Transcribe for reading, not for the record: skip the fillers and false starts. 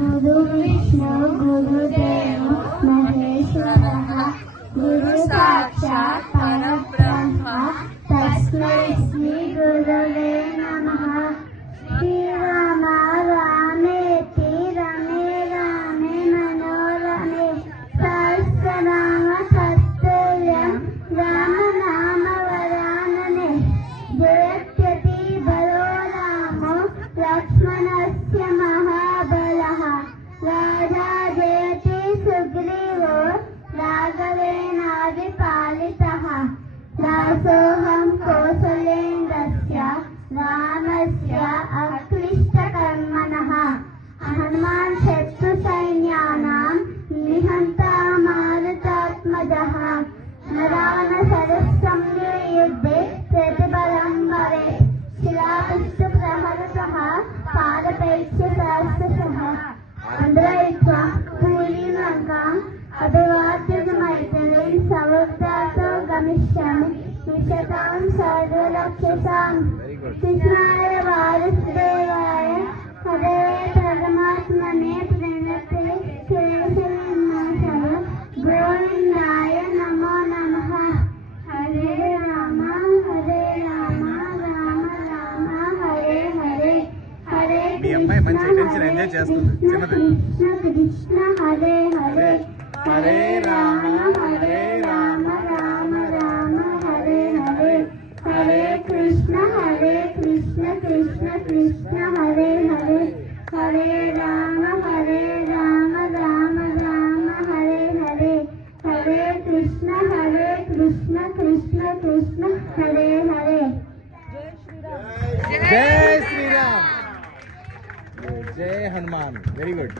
गुरु विष्णु गुरुदेव महेश्वरः गुरु साक्षात् परब्रह्म तस्मै श्री गुरवे नमः। श्रीराम रामेति रमे रामे मनोरमे सहस्रनाम तत्तुल्यं राम नाम वरानने। जयत्यति बलो रामो लक्ष्मणस्य महाबलः राजा जयति सुग्रीवो राघवेणादिपालितः। दासोऽहं कौसलेन्द्रस्य रामस्य अक्लिष्टकर्मणः। हनुमान् शत्रुसैन्यानां निहन्ता मारुतात्मजः। नरानसरसंयुगे युद्धे प्रतिबलं भवेत्। शिलापुष्पप्रहरतः पादपैक्ष्यसहस्रशः। अन्द्रयित्वा पूरीलङ्काम् अभिवाद्यमैथिलीं समुद्रातो गमिष्यामि निशतां सर्वरक्षसां। कृष्णाय वासुदेवाय हरे परमात्मने प्रणते केशवनाथाय गोविन्दाय नमो नमः। हरे राम राम राम हरे हरे हरे कृष्ण कृष्ण हरे हरे हरे राम राम राम हरे हरे हरे कृष्ण कृष्ण कृष्ण हरे हरे हरे राम राम राम हरे हरे हरे कृष्ण कृष्ण कृष्ण हरे हरे। जय श्री राम, जय हनुमान। Very good.